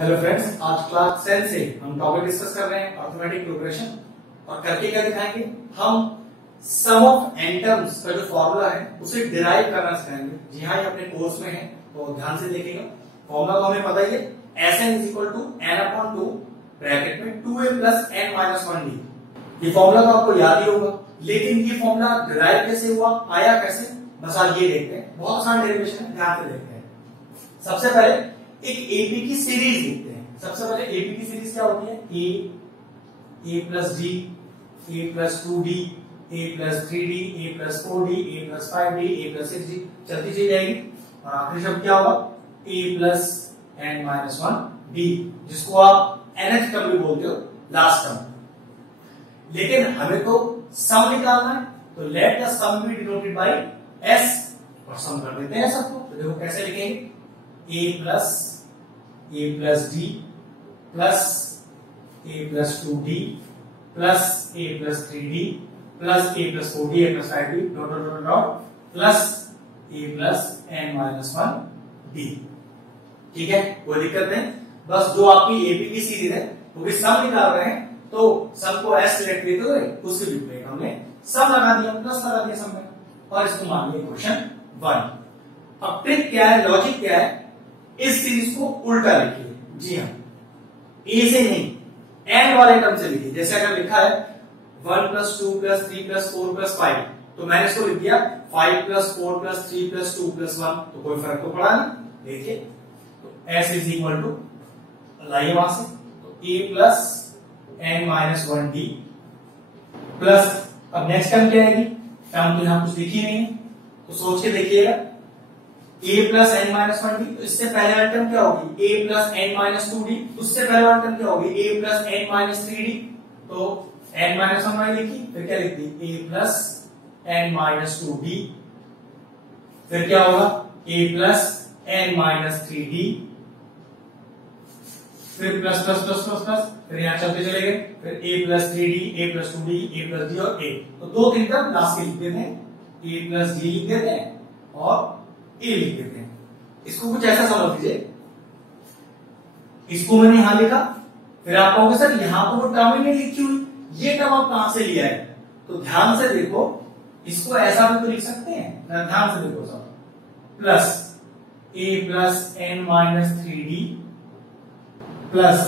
Hello friends, आज class 10 से हम टॉपिक डिस्कस कर रहे हैं अर्थमेटिक प्रोग्रेशन। और करके क्या दिखाएंगे, हम सम ऑफ एटम्स का जो फॉर्मूला है उसे डिराइव करना सिखाएंगे। जी हाँ, ये अपने कोर्स में है तो ध्यान से देखिएगा। फॉर्मूला तो हमें पता ही है, Sn = n/2 ब्रैकेट में 2a + n-1d। ये फॉर्मूला तो आपको याद ही होगा, लेकिन ये फॉर्मूला डिराइव कैसे हुआ, आया कैसे, बस आज ये देखते हैं। बहुत आसान डेरिवेशन है, ध्यान से देखते हैं। सबसे पहले एक एपी की सीरीज लिखते हैं। सबसे पहले एपी की सीरीज क्या होती है, a + d, a + 2d, a + 3d, a + 4d, a + 5d, a + 6d, चलती चली जाएगी। और आखिरी शब्द क्या होगा, a + n-1d, जिसको आप nth टर्म भी बोलते हो, लास्ट टर्म। लेकिन हमें तो सम निकालना है, तो let the sum be denoted by s, और सम कर देते हैं सबको। तो देखो कैसे लिखेंगे, a + d plus a + 2d plus a + 3d plus a + 4d, a + 5d dot plus a + n-1d। ठीक है, कोई दिक्कत नहीं। बस जो आपकी एपी की सीरीज है वो भी सम निकाल रहे हैं, तो सम को s लेट लेते हुए उसके बीच में हमने सम लगा दिया, प्लस लगा दिया सम में, और इसको मान लिया इक्वेशन 1। अब ट्रिक क्या है, लॉजिक क्या है, इस सीरीज को उल्टा लिखिए। जी हाँ, ए से नहीं, एन वाले टर्म से लिखिए। जैसे अगर लिखा है 1 + 2 + 3 + 4 + 5, तो मैंने इसको लिख दिया 5 + 4 + 3 + 2 + 1, तो कोई फर्क तो पड़ा नहीं। देखिए, तो s = लाइए वहां से, तो a + n-1d प्लस, अब नेक्स्ट टर्म क्या आएगी, टर्म तो यहां कुछ लिखी नहीं है, तो सोच के देखिएगा, a + n-1d, तो इससे पहले वाली टर्म क्या होगी, a + n-2d, उससे पहले वाली टर्म क्या होगी, a + n-3d, तो n-1 लिखी, फिर क्या लिखती, a + n-2d, फिर क्या होगा, a + n-3d, फिर plus plus plus plus plus, फिर यहां चलते चले गए, फिर a + 3d, a + 2d, a + d और a, तो दो तीन टर्म लास्ट के लिख देते हैं, a + d लिख देते हैं और a लिख देते हैं। इसको कुछ ऐसा समझ लीजिए, इसको मैंने यहां लिखा, फिर आप कहोगे सर यहां तो वो टर्म ही नहीं लिखी हुई, ये टर्म आप कहां से लिया है, तो ध्यान से देखो, इसको ऐसा भी तो लिख सकते हैं, ध्यान से देखो सब, plus a + n-3d plus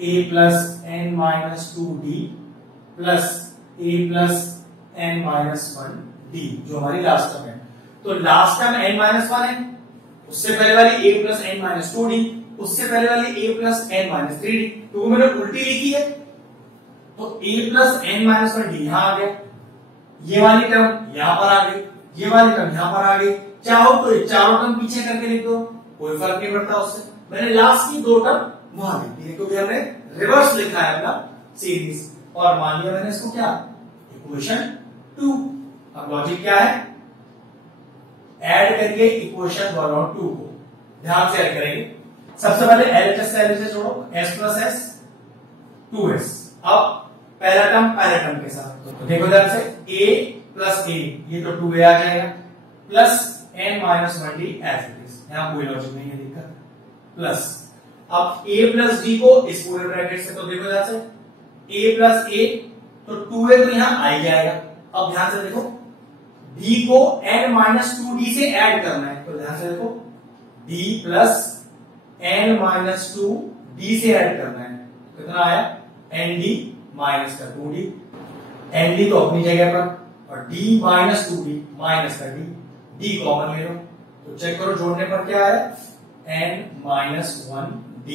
a + n-2d plus a + n-1d, जो हमारी लास्ट टर्म है। तो लास्ट टर्म n-1 है, उससे पहले वाली a + n-2d, उससे पहले वाली a + n-3d, तो मैंने उल्टी लिखी है, तो a + n-1d यहां आ गया, ये वाली टर्म यहां पर आ गई, ये वाली टर्म यहां पर आ गई। चाहो तो ये चारों टर्म पीछे करके लिख दो, कोई फर्क नहीं पड़ता उससे। मैंने लास्ट की दो टर्म वहां लिख दी, क्योंकि हमने रिवर्स लिखा है अपना सीरीज, और मान लिया मैंने इसको क्या, इक्वेशन 2। अब लॉजिक क्या है, ऐड करिए इक्वेशन 1 और 2 को, ध्यान से ऐड करेंगे। सबसे पहले LHS से LHS जोड़ो, s + s 2s। अब पहला टर्म के साथ, तो देखो ध्यान से, a + a, ये तो 2a आ जाएगा, plus n-1d as it is, यहां कोई लॉजिक नहीं है, दिक्कत, प्लस अब a + d को इस पूरे ब्रैकेट से, तो देखो ध्यान से, a + a, तो 2a तो यहां आ ही जाएगा। अब ध्यान से देखो, d को n-2d से ऐड करना है, तो ध्यान से देखो, d + n-2d से ऐड करना है, कितना आया, nd - 2d, nd तो अपनी जगह पर, और d - 2d - d, d common ले लो, तो चेक करो जोड़ने पर क्या आया, n-1d,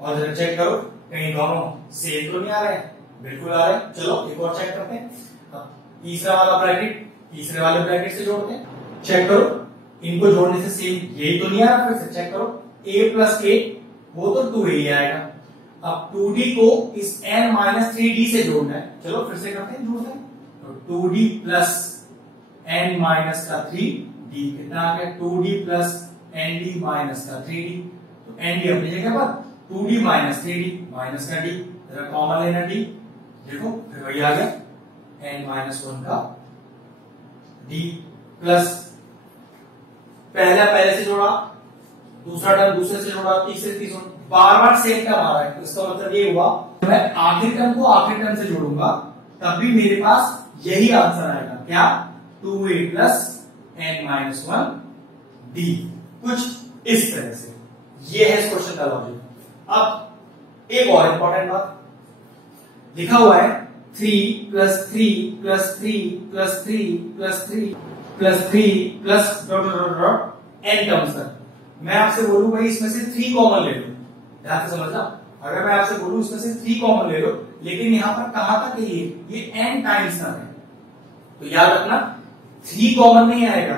और जरा चेक करो कहीं दोनों सेम तो नहीं आ रहे हैं, बिल्कुल आ रहे हैं। चलो एक और चेक करते हैं। अब तीसरा वाला ब्रैकेट तीसरे वाले ब्रैकेट से जोड़ते हैं, चेक करो इनको जोड़ने से सेम यही तो नहीं आ रहा, फिर से चेक करो, a + a, वो तो 2a ही आएगा। अब 2d को इस n-3d से जोड़ना है, चलो फिर से करते हैं, जोड़ते हैं, तो 2d + n-3d, कितना आ गया, 2d + nd - 3d, तो nd अपनी जगह पर, 2d - 3d माइनस का d, जरा कॉमन लेना d, देखो फिर वही आ गया, n-1 का d, प्लस पहला पहले से जोड़ा, दूसरा टर्म दूसरे से जोड़ा, तीसरे तीसरे, बार बार सेम टर्म आ रहा है, तो इसका मतलब ये हुआ मैं आखिरी टर्म को आखिरी टर्म से जोड़ूंगा तब भी मेरे पास यही आंसर आएगा, क्या 2a plus n minus 1 d, कुछ इस तरह से। ये है इस क्वेश्चन का लॉजिक। अब एक और इंपॉर्टेंट बात लिखा हुआ है 3 plus 3 plus 3 plus 3 plus 3 plus 3 plus dot dot dot n terms तक। मैं आपसे बोलूं भाई इसमें से 3 कॉमन ले लो, ध्यान से समझना। अगर मैं आपसे बोलूं इसमें से 3 कॉमन ले लो, लेकिन यहां पर कहां तक है ये n टाइम्स तक है, तो याद रखना 3 कॉमन नहीं आएगा,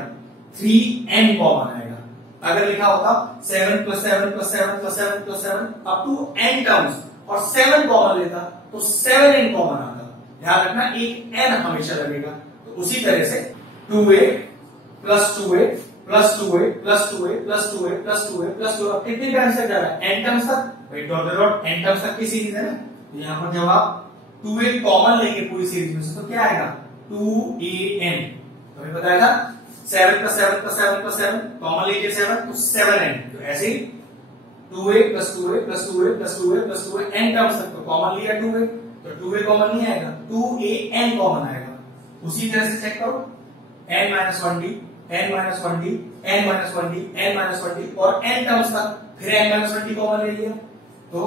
3n कॉमन आएगा। अगर लिखा होता 7 plus 7 plus 7 plus 7 plus 7 up to n terms और 7 कॉमन लेता तो 7n कॉमन आता। ध्यान रखना एक n हमेशा लगेगा। तो उसी तरह से 2a plus 2a plus 2a plus 2a plus 2a plus 2a plus 2a कितने टर्म्स तक जा रहा है, n टर्म्स तक। भाई डॉट डॉट n टर्म्स तक की सीरीज है ना, तो यहां पर जब आप 2a कॉमन लेंगे पूरी सीरीज में से तो क्या आएगा 2an। तो हमें बताया था 7 प्लस 7 प्लस 7 प्लस 7 कॉमन लेके 7 तो 7n। तो ऐसे ही 2a plus 2a plus 2a plus 2a plus 2a n terms तक तो कॉमन लिया 2a, तो 2a कॉमन नहीं आएगा, 2an कॉमन आएगा। उसी तरह से चेक करो n minus 1d n minus 1d n minus 1d n minus 1d और n टर्म्स तक, फिर n माइनस 1d कॉमन ले लिया तो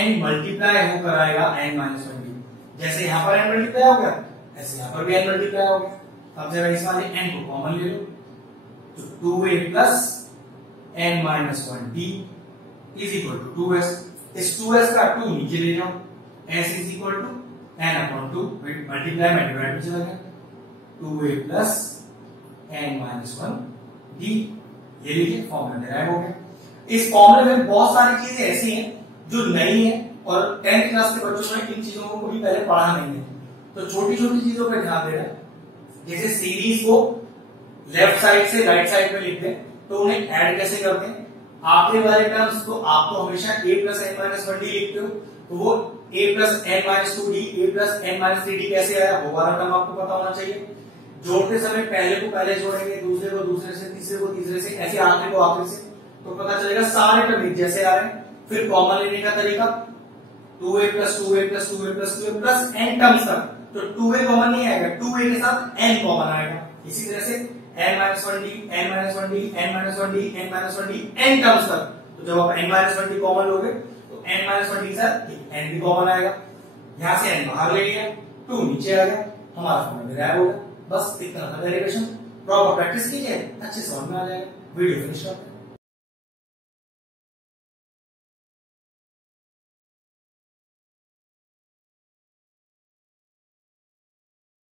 n मल्टीप्लाई होकर आएगा n माइनस 1d। जैसे यहां पर n मल्टीप्लाई हो गया ऐसे यहां पर भी n मल्टीप्लाई हो गया। अब जरा इस वाले n को कॉमन ले लो, तो 2a plus n minus 1d is equal to 2s। इस 2s का 2 नीचे ले जाओ, s is equal to n upon 2, multiply में डिवाइड में चला गया, 2a plus n minus 1d। ये लीजिए फॉर्मूला डिराइव हो गया। इस फॉर्मूले में बहुत सारी चीजें ऐसी हैं जो नई है और 10th क्लास के बच्चों ने इन चीजों को भी पहले पढ़ा नहीं है, तो छोटी छोटी चीजों पर ध्यान दे रहे हैं। जैसे सीरीज को लेफ्ट साइड से राइट साइड में लिखते हैं तो उन्हें ऐड कैसे करते हैं, आखिरी वाले टर्म्स को आप तो हमेशा a plus n minus 1d लिखते हो, तो वो a plus n minus 2d a plus n minus 3d कैसे आया वो वाला टर्म आपको पता होना चाहिए। जोड़ते समय पहले को पहले जोड़ेंगे, दूसरे को दूसरे से, तीसरे को तीसरे से, ऐसे आखिरी को आखिरी से, तो पता चलेगा सारे टर्म एक जैसे आ रहे हैं। फिर कॉमन लेने का तरीका 2a plus 2a plus 2a plus 2a plus n terms तक, तो 2a कॉमन नहीं आएगा, 2a के साथ n कॉमन आएगा। इसी तरह से n minus 1d n minus 1d n minus 1d n minus 1d n terms तक, तो जब आप n माइनस 1d कॉमन लोगे तो n माइनस 1d के साथ n भी कॉमन आएगा। यहां से n बाहर ले लिया, 2 नीचे आ गया, हमारा फॉर्मूला डिराइव होगा। बस इतना था डेरिवेशन। प्रॉपर प्रैक्टिस कीजिए, अच्छे समझ में आ जाएगा। वीडियो फिनिश करते हैं।